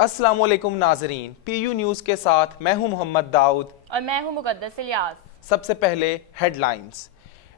अस्सलाम वालेकुम नाजरीन, PU न्यूज़ के साथ मैं हूं मोहम्मद दाऊद और मैं हूं मुकद्दस इलियास। सबसे पहले हेडलाइंस।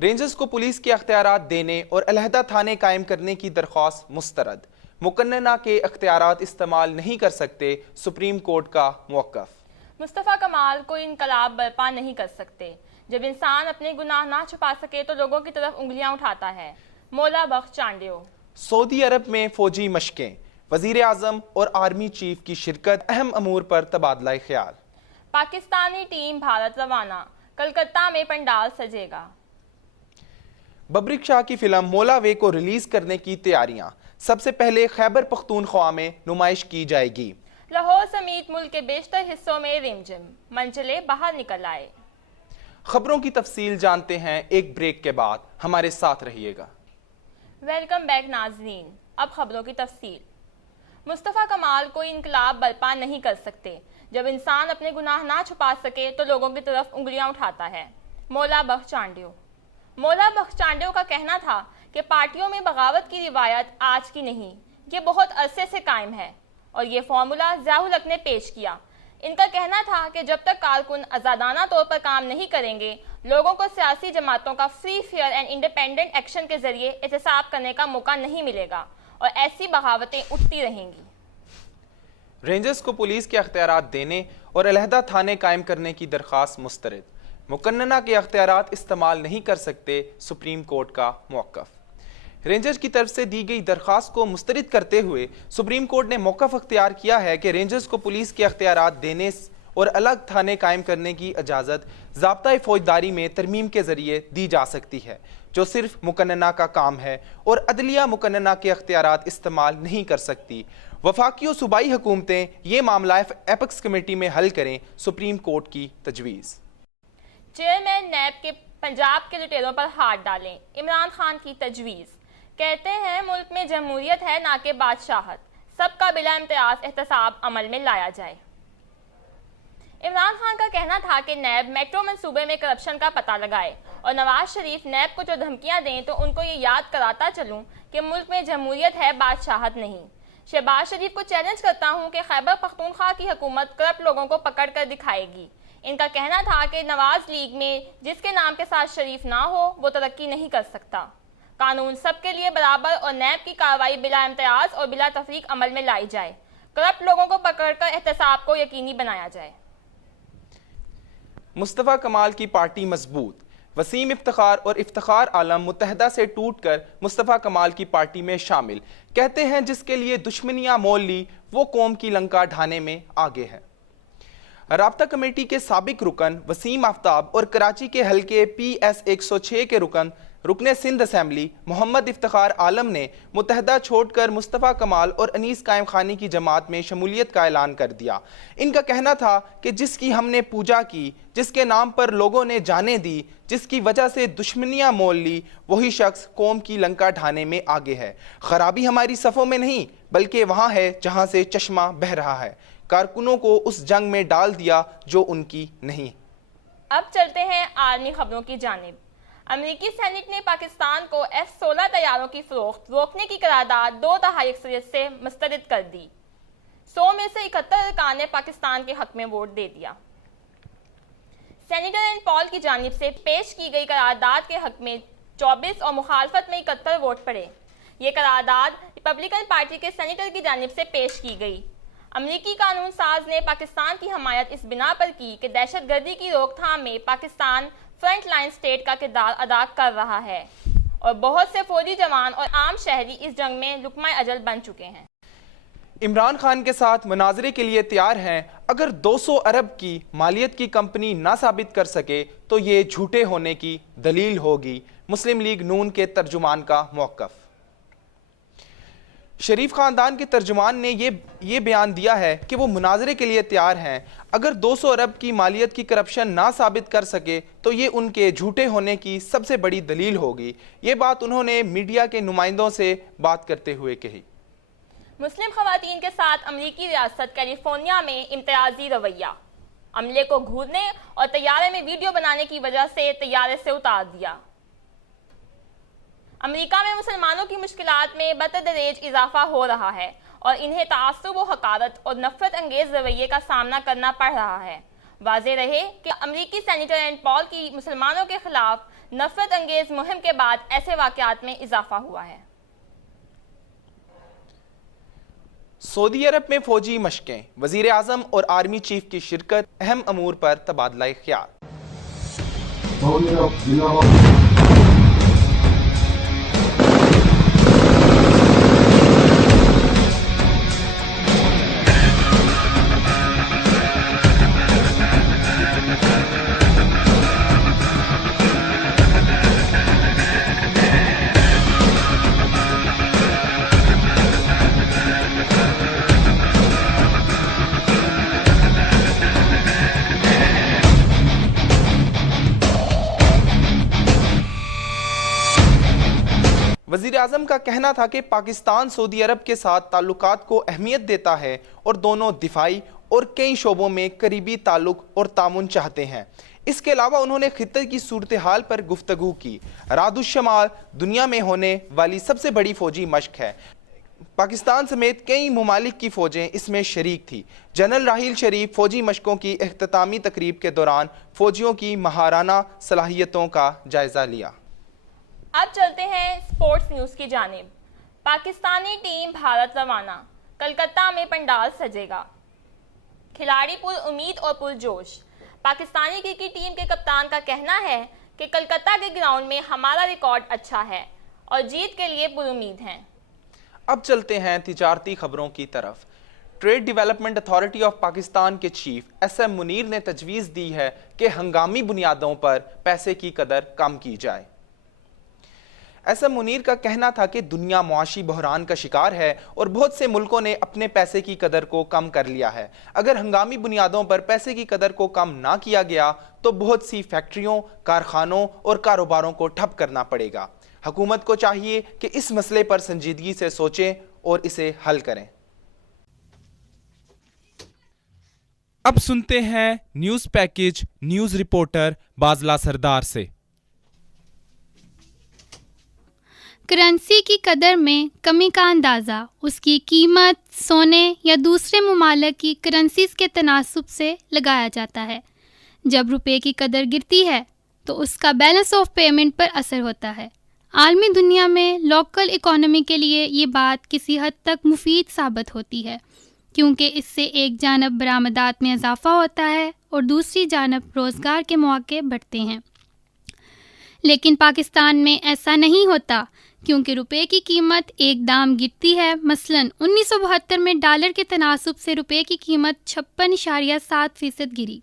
रेंजर्स को पुलिस के अख्तियारात देने और अलहदा थाने कायम करने की दरख्वास्त मुस्तरद। मुकन्नना के अख्तियारात इस्तेमाल नहीं कर सकते, सुप्रीम कोर्ट का मौक़िफ़। मुस्तफ़ा कमाल कोई इनकलाब बर्पा नहीं कर सकते। जब इंसान अपने गुनाह ना छुपा सके तो लोगों की तरफ उंगलियां उठाता है। मौला बख्श चांडियो। सऊदी अरब में फौजी मशकें, वज़ीर आज़म और आर्मी चीफ की शिरकत, अहम अमूर पर तबादला ख्याल। पाकिस्तानी टीम भारत रवाना, कलकत्ता में पंडाल सजेगा। बबरिक शाह की फिल्म मौला वे को रिलीज करने की तैयारियां, सबसे पहले खैबर पख्तूनख्वा में नुमाइश की जाएगी। लाहौर समेत मुल्क के बेशतर हिस्सों में रिमझिम, मंजिले बाहर निकल आए। खबरों की तफसील जानते हैं एक ब्रेक के बाद, हमारे साथ रहिएगा। वेलकम बैक नाजरीन, अब खबरों की तफसील। मुस्तफ़ा कमाल कोई इनकलाब बर्पा नहीं कर सकते। जब इंसान अपने गुनाह ना छुपा सके तो लोगों की तरफ उंगलियां उठाता है। मौला बख्श चांडियो। मौला बख्श चांडियो का कहना था कि पार्टियों में बगावत की रिवायत आज की नहीं, ये बहुत अरसे से कायम है और ये फार्मूला ज़ियाउल हक ने पेश किया। इनका कहना था कि जब तक कारकुन आज़ादाना तौर पर काम नहीं करेंगे, लोगों को सियासी जमातों का free, fair and independent action के जरिए एहतसाब करने का मौका नहीं मिलेगा और ऐसी बगावतें उठती रहेंगी। रेंजर्स को पुलिस के अख्तियारात देने और अलहदा थाने कायम करने की दरख्वास्त मुस्तरद। मुकन्नना के अख्तियारात इस्तेमाल नहीं कर सकते, सुप्रीम कोर्ट का मौक़िफ़। रेंजर्स की तरफ से दी गई दरख्वास्त को मुस्तरद करते हुए सुप्रीम कोर्ट ने मौक़िफ़ अख्तियार किया है कि रेंजर्स को पुलिस के अख्तियारात देने और अलग थाने कायम करने की इजाज़त ज़ाब्ता फ़ौजदारी में तरमीम के ज़रिए दी जा सकती है, जो सिर्फ मुकन्नना का काम है, और अदलिया मुकन्नना के अख्तियारात इस्तेमाल नहीं कर सकती। वफाकी और सूबाई हुकूमतें ये मामला एपेक्स कमेटी में हल करें, सुप्रीम कोर्ट की तजवीज़। चेयरमैन नैब के पंजाब के लुटेरों पर हाथ डालें, इमरान खान की तजवीज़। कहते हैं मुल्क में जमहूरियत है ना कि बादशाहत, सबका बिला इम्तियाज एहतसाब अमल में लाया जाए। इमरान खान का कहना था कि नैब मेट्रो मंसूबे में करप्शन का पता लगाए और नवाज शरीफ नैब को जो धमकियां दें तो उनको ये याद कराता चलूं कि मुल्क में जमहूरियत है, बादशाहत नहीं। शहबाज शरीफ को चैलेंज करता हूं कि खैबर पख्तूनख्वा की हुकूमत करप्ट लोगों को पकड़ कर दिखाएगी। इनका कहना था कि नवाज लीग में जिसके नाम के साथ शरीफ ना हो वो तरक्की नहीं कर सकता। कानून सबके लिए बराबर और नैब की कार्रवाई बिला इम्तियाज और बिला तफरीक अमल में लाई जाए। करप्ट लोगों को पकड़कर एहतसाब को यकीनी बनाया जाए। मुस्तफ़ा कमाल की पार्टी मजबूत, वसीम इफ्तिखार और इफ्तिखार आलम मुत्तहदा से टूटकर मुस्तफ़ा कमाल की पार्टी में शामिल। कहते हैं जिसके लिए दुश्मनियां मोल ली वो कौम की लंका ढाने में आगे है। राब्ता कमेटी के साबिक रुकन वसीम आफ्ताब और कराची के हल्के PS 106 के रुकने सिंध असेंबली मोहम्मद इफ्तिखार आलम ने मुत्तहदा छोड़कर मुस्तफ़ा कमाल और अनीस कायम खानी की जमात में शमूलियत का ऐलान कर दिया। इनका कहना था कि जिसकी हमने पूजा की, जिसके नाम पर लोगों ने जाने दी, जिसकी वजह से दुश्मनियां मोल ली, वही शख्स कौम की लंका ढाने में आगे है। खराबी हमारी सफ़ों में नहीं बल्कि वहाँ है जहाँ से चश्मा बह रहा है। कारकुनों को उस जंग में डाल दिया जो उनकी नहीं। अब चलते हैं आर्मी खबरों की जानिब। अमेरिकी सैनिक ने पाकिस्तान को F-16 तैयारों की फरोख्त रोकने की करारदाद 2 दहाई अक्सरियत से मुस्तरद कर दी। 100 में से 71 अरकान ने पाकिस्तान के हक में वोट दे दिया। सेनेटर एंड पॉल की जानिब से पेश की गई करारदाद के हक में 24 और मुखालफत में 71 वोट पड़े। ये करारदाद रिपब्लिकन पार्टी के सेनेटर की जानिब से पेश की गई। अमरीकी कानून साज ने पाकिस्तान की हमायत इस बिना पर की कि दहशतगर्दी की रोकथाम में पाकिस्तान फ्रंट लाइन स्टेट का किरदार अदा कर रहा है और बहुत से फौजी जवान और आम शहरी इस जंग में लुकमा अजल बन चुके हैं। इमरान खान के साथ मुनाजरे के लिए तैयार हैं। अगर 200 अरब की मालियत की कंपनी ना साबित कर सके तो ये झूठे होने की दलील होगी। मुस्लिम लीग नून के तर्जुमान का मौक़िफ़। शरीफ खानदान के तर्जुमान ने ये बयान दिया है कि वो मुनाजरे के लिए तैयार हैं। अगर 200 अरब की मालियत की करप्शन ना साबित कर सके तो ये उनके झूठे होने की सबसे बड़ी दलील होगी। ये बात उन्होंने मीडिया के नुमाइंदों से बात करते हुए कही। मुस्लिम खवातीन के साथ अमरीकी रियासत कैलिफोर्निया में इम्तियाजी रवैया। अमले को घूरने और तैयारे में वीडियो बनाने की वजह से तैयारे से उतार दिया। अमेरिका में मुसलमानों की मुश्किलात में बतदरीज इजाफा हो रहा है اور انہیں تعصب و حقارت اور نفرت انگیز رویے کا سامنا کرنا پڑ رہا ہے۔ واضح رہے کہ امریکی سینیٹر رینڈ پال کی مسلمانوں کے خلاف نفرت انگیز مہم کے بعد ایسے واقعات میں اضافہ ہوا ہے۔ سعودی عرب میں فوجی مشقیں، وزیر اعظم اور آرمی چیف کی شرکت، اہم امور پر تبادلہ خیال۔ وزیر اعظم کا کہنا تھا کہ پاکستان سعودی عرب کے ساتھ تعلقات کو اہمیت دیتا ہے اور دونوں دفاعی اور کئی شعبوں میں قریبی تعلق اور تعاون چاہتے ہیں۔ اس کے علاوہ انہوں نے خطے کی صورتحال پر گفتگو کی۔ رعد الشمال دنیا میں ہونے والی سب سے بڑی فوجی مشق ہے۔ پاکستان سمیت کئی ممالک کی فوجیں اس میں شریک تھی۔ جنرل راحیل شریف فوجی مشقوں کی اختتامی تقریب کے دوران فوجیوں کی مہارانہ صلاحیتوں کا جائزہ لیا۔ اب چلتے ہیں سپورٹس نیوز کی جانب۔ پاکستانی ٹیم بھارت روانہ، کلکتہ میں پنڈال سجے گا۔ کھلاڑی پر امید اور پرجوش۔ پاکستانی کرکٹ ٹیم کے کپتان کا کہنا ہے کہ کلکتہ کے گراؤنڈ میں ہمارا ریکارڈ اچھا ہے اور جیت کے لیے پر امید ہیں۔ اب چلتے ہیں تجارتی خبروں کی طرف۔ Trade Development Authority of Pakistan کے چیف ایس ایم منیر نے تجویز دی ہے کہ ہنگامی بنیادوں پر پیسے کی قدر کم کی جائے۔ ایس ایم منیر کا کہنا تھا کہ دنیا معاشی بحران کا شکار ہے اور بہت سے ملکوں نے اپنے پیسے کی قدر کو کم کر لیا ہے۔ اگر ہنگامی بنیادوں پر پیسے کی قدر کو کم نہ کیا گیا تو بہت سی فیکٹریوں، کارخانوں اور کاروباروں کو ٹھپ کرنا پڑے گا۔ حکومت کو چاہیے کہ اس مسئلے پر سنجیدگی سے سوچیں اور اسے حل کریں۔ اب سنتے ہیں نیوز پیکج نیوز رپورٹر بازلا سردار سے۔ کرنسی کی قدر میں کمی کا اندازہ اس کی قیمت سونے یا دوسرے ممالک کی کرنسیز کے تناسب سے لگایا جاتا ہے۔ جب روپے کی قدر گرتی ہے تو اس کا بیلنس آف پیمنٹ پر اثر ہوتا ہے۔ عالمی دنیا میں لوکل اکانومی کے لیے یہ بات کسی حد تک مفید ثابت ہوتی ہے، کیونکہ اس سے ایک جانب برآمدات میں اضافہ ہوتا ہے اور دوسری جانب روزگار کے مواقع بڑھتے ہیں۔ لیکن پاکستان میں ایسا نہیں ہوتا، کیونکہ روپے کی قیمت ایک دام گرتی ہے۔ مثلاً 1972 میں ڈالر کے تناسب سے روپے کی قیمت 56.7% گری،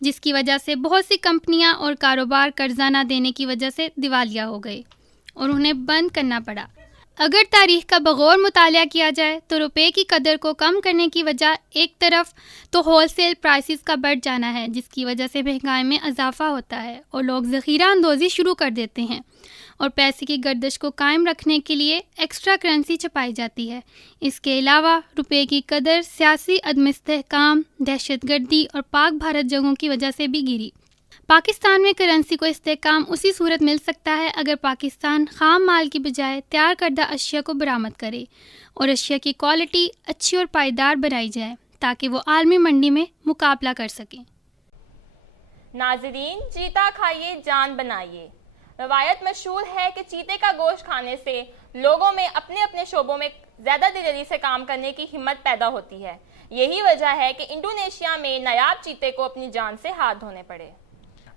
جس کی وجہ سے بہت سی کمپنیاں اور کاروبار قرضہ نہ دینے کی وجہ سے دیوالیہ ہو گئے اور انہیں بند کرنا پڑا۔ اگر تاریخ کا بغور مطالعہ کیا جائے تو روپے کی قدر کو کم کرنے کی وجہ ایک طرف تو ہول سیل پرائسز کا بڑھ جانا ہے، جس کی وجہ سے مہنگائی میں اضافہ ہوتا ہے اور لوگ ذخیرہ اندوزی شروع کر دیتے ہیں اور پیسے کی گردش کو قائم رکھنے کے لیے ایکسٹرا کرنسی چھپائی جاتی ہے۔ اس کے علاوہ روپے کی قدر سیاسی عدم استحکام، دہشت گردی اور پاک بھارت جنگوں کی وجہ سے بھی گری۔ پاکستان میں کرنسی کو استحکام اسی صورت مل سکتا ہے اگر پاکستان خام مال کی بجائے تیار کردہ اشیاء کو برآمد کرے اور اشیاء کی کوالٹی اچھی اور پائیدار بنائی جائے تاکہ وہ عالمی منڈی میں مقابلہ کر سکیں۔ ناظرین، چیتا کھائیے جان بنائیے۔ روایت مشہور ہے کہ چیتے کا گوشت کھانے سے لوگوں میں اپنے اپنے شعبوں میں زیادہ دلری سے کام کرنے کی ہمت پیدا ہوتی ہے۔ یہی وجہ ہے کہ انڈونیشیا میں نایاب چیتے کو اپنی جان سے ہاتھ دھونے پڑے۔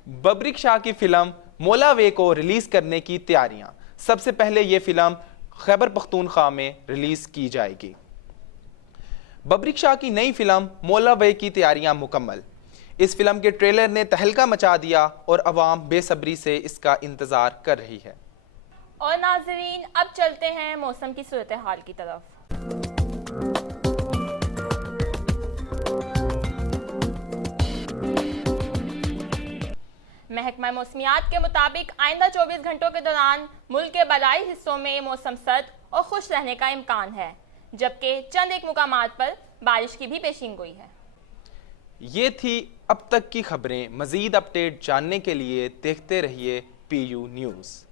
ببرک شاہ کی فلم مولا وے کو ریلیز کرنے کی تیاریاں۔ سب سے پہلے یہ فلم خیبر پختونخوا میں ریلیز کی جائے گی۔ ببرک شاہ کی نئی فلم مولا وے کی تیاریاں مکمل۔ اس فلم کے ٹریلر نے تہلکہ مچا دیا اور عوام بے صبری سے اس کا انتظار کر رہی ہے۔ اور ناظرین، اب چلتے ہیں موسم کی صورتحال کی طرف۔ محکمہ موسمیات کے مطابق آئندہ 24 گھنٹوں کے دوران ملک کے بالائی حصوں میں موسم سرد اور خشک رہنے کا امکان ہے، جبکہ چند ایک مقامات پر بارش کی بھی پیشین گوئی ہے۔ یہ تھی اب تک کی خبریں۔ مزید اپڈیٹ جاننے کے لیے دیکھتے رہیے PU نیوز۔